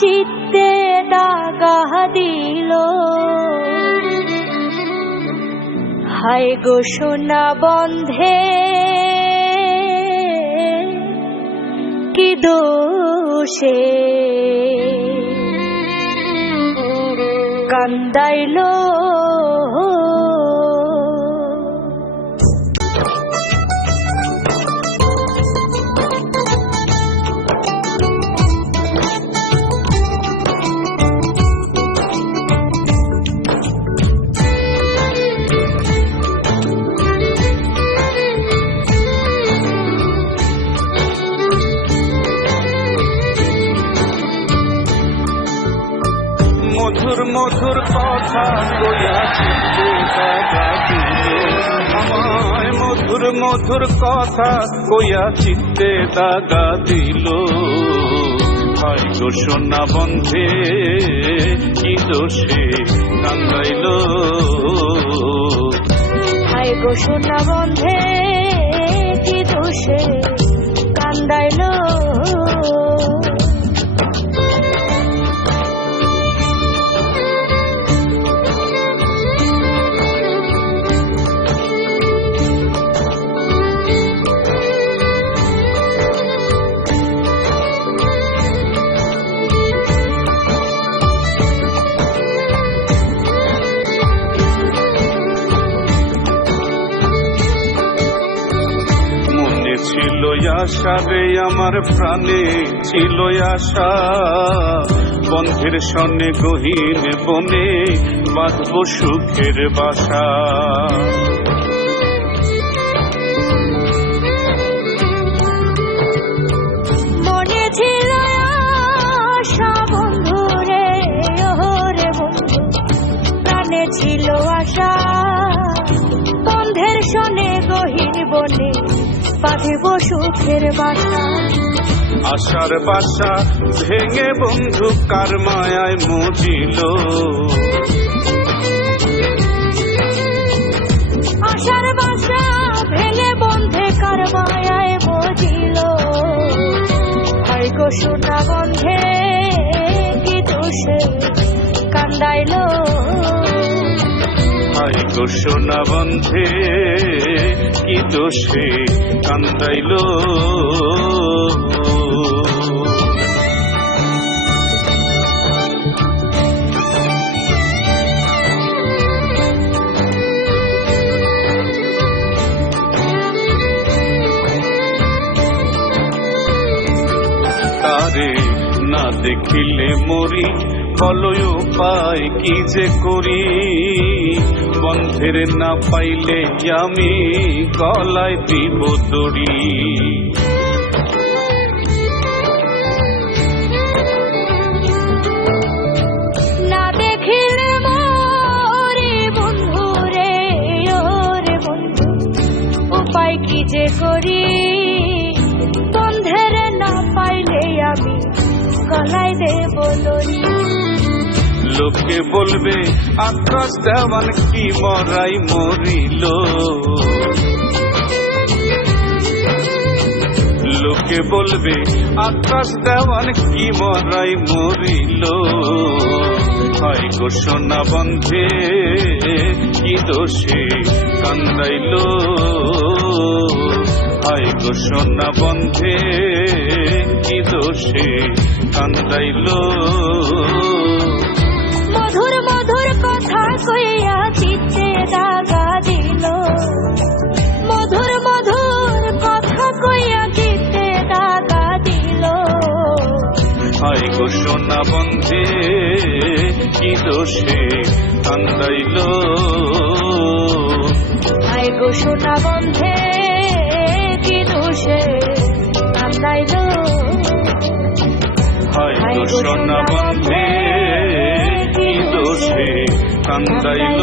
চিত্তে দাগাহ দিল। হায় গো সোনা বন্ধে কি দোষে? কান্দাইলো মধুর মধুর কথা কইয়াছি আমায় মধুর মধুর কথা কইয়া চিত্তে দাগা দিল। ভাই গো সোনা বন্ধে, কি দোষে কান্দাইল। হায় গো সোনা বন্ধে, কি দোষে কান্দাইলো। ছিল আশা রে, আমার প্রাণে ছিল আশা। বন্ধের সনে, গহীন বনে বাঁধব সুখের বাসা। ছিল আশা, বন্ধের সনে, গহীন বনে বাঁধিব সুখের বাসা। আশার বাসা ভেঙে বন্ধু কার মায়ায় মজিল। আশার বাসা গো সোনা বন্ধে কি দোষে কান্দাইল? তারে না দেখিলে মরি বলয় উপায় কি যে করি? বন্ধের না পাইলে আমি গলায় দিব দড়ি। কি যে করি? বন্ধের না পাইলে আমি দড়ি লোকে বলবে, আকাশ দেওয়ান কি মরাই মরিল? লোকে বলবে, আকাশ দেওয়ান কি মরাই মরিল? হয় সোনা বন্ধে, কি দোষে কান্দাইল? হয় সোনা বন্ধে, কি দোষে কান্দাইল? বন্ধে কি দোষে কান্দাইল? আয় গো সোনা বন্ধে কি দোষে কান্দাইল? গো সোনা বন্ধে কি দোষে কান্দাইল?